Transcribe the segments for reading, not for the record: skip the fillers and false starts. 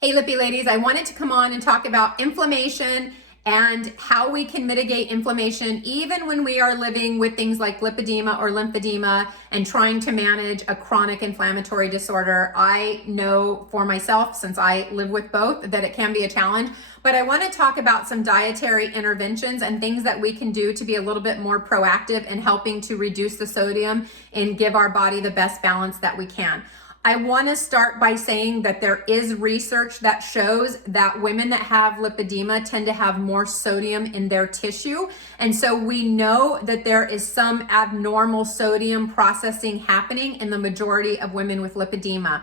Hey Lippy ladies, I wanted to come on and talk about inflammation and how we can mitigate inflammation even when we are living with things like lipedema or lymphedema and trying to manage a chronic inflammatory disorder. I know for myself, since I live with both, that it can be a challenge, but I want to talk about some dietary interventions and things that we can do to be a little bit more proactive in helping to reduce the sodium and give our body the best balance that we can. I want to start by saying that there is research that shows that women that have lipedema tend to have more sodium in their tissue. And so we know that there is some abnormal sodium processing happening in the majority of women with lipedema.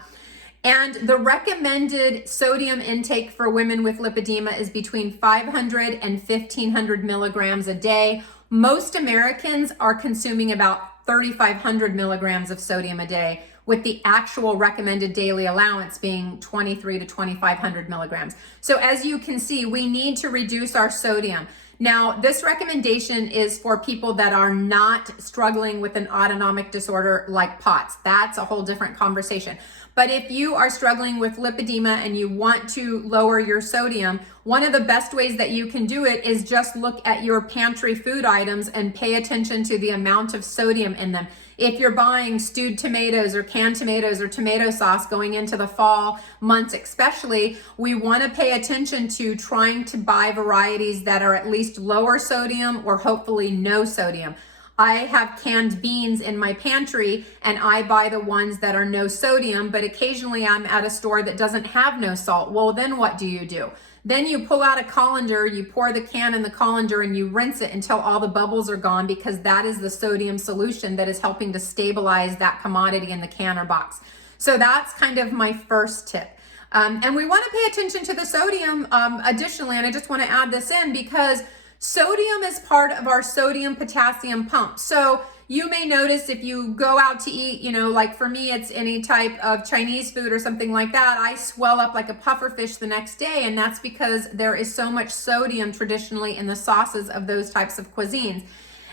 And the recommended sodium intake for women with lipedema is between 500 and 1500 milligrams a day. Most Americans are consuming about 3,500 milligrams of sodium a day, with the actual recommended daily allowance being 23 to 2,500 milligrams. So as you can see, we need to reduce our sodium. Now, this recommendation is for people that are not struggling with an autonomic disorder like POTS. That's a whole different conversation. But if you are struggling with lipedema and you want to lower your sodium, one of the best ways that you can do it is just look at your pantry food items and pay attention to the amount of sodium in them. If you're buying stewed tomatoes or canned tomatoes or tomato sauce going into the fall months especially, we want to pay attention to trying to buy varieties that are at least lower sodium or hopefully no sodium. I have canned beans in my pantry and I buy the ones that are no sodium, but occasionally I'm at a store that doesn't have no salt. Well, then what do? Then you pull out a colander, you pour the can in the colander and you rinse it until all the bubbles are gone, because that is the sodium solution that is helping to stabilize that commodity in the can or box. So that's kind of my first tip. And we want to pay attention to the sodium additionally, and I just want to add this in because sodium is part of our sodium-potassium pump. So you may notice if you go out to eat, like for me, it's any type of Chinese food or something like that, I swell up like a puffer fish the next day. And that's because there is so much sodium traditionally in the sauces of those types of cuisines.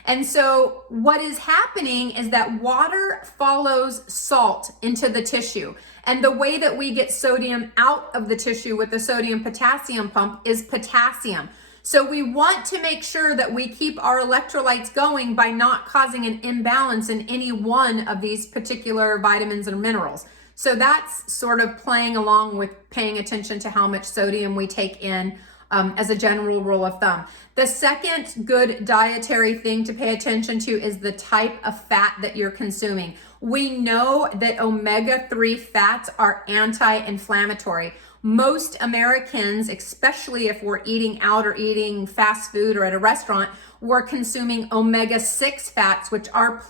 And so what is happening is that water follows salt into the tissue. And the way that we get sodium out of the tissue with the sodium-potassium pump is potassium. So we want to make sure that we keep our electrolytes going by not causing an imbalance in any one of these particular vitamins or minerals. So that's sort of playing along with paying attention to how much sodium we take in as a general rule of thumb. The second good dietary thing to pay attention to is the type of fat that you're consuming. We know that omega-3 fats are anti-inflammatory. Most Americans, especially if we're eating out or eating fast food or at a restaurant, we're consuming omega-6 fats, which are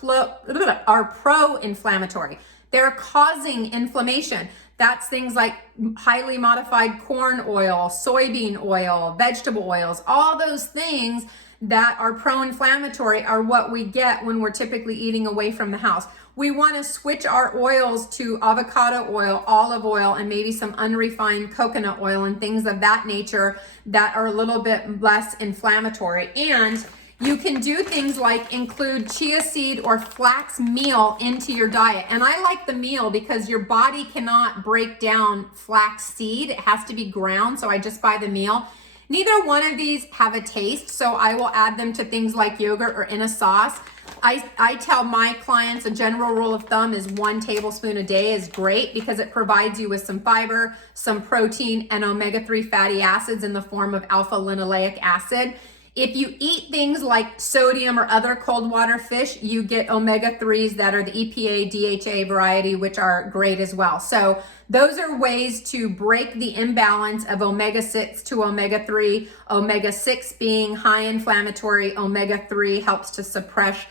pro-inflammatory. They're causing inflammation. That's things like highly modified corn oil, soybean oil, vegetable oils. All those things that are pro-inflammatory are what we get when we're typically eating away from the house. We want to switch our oils to avocado oil, olive oil, and maybe some unrefined coconut oil and things of that nature that are a little bit less inflammatory. And you can do things like include chia seed or flax meal into your diet. And I like the meal because your body cannot break down flax seed. It has to be ground, so I just buy the meal. Neither one of these have a taste, so I will add them to things like yogurt or in a sauce. I tell my clients a general rule of thumb is 1 tablespoon a day is great because it provides you with some fiber, some protein, and omega-3 fatty acids in the form of alpha-linoleic acid. If you eat things like sodium or other cold water fish, you get omega-3s that are the EPA, DHA variety, which are great as well. So those are ways to break the imbalance of omega-6 to omega-3. Omega-6 being high inflammatory, omega-3 helps to suppress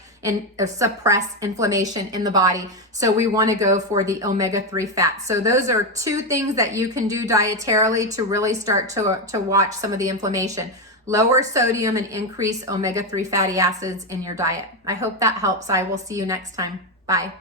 inflammation in the body. So we want to go for the omega-3 fats. So those are 2 things that you can do dietarily to really start to watch some of the inflammation. Lower sodium and increase omega-3 fatty acids in your diet. I hope that helps. I will see you next time. Bye.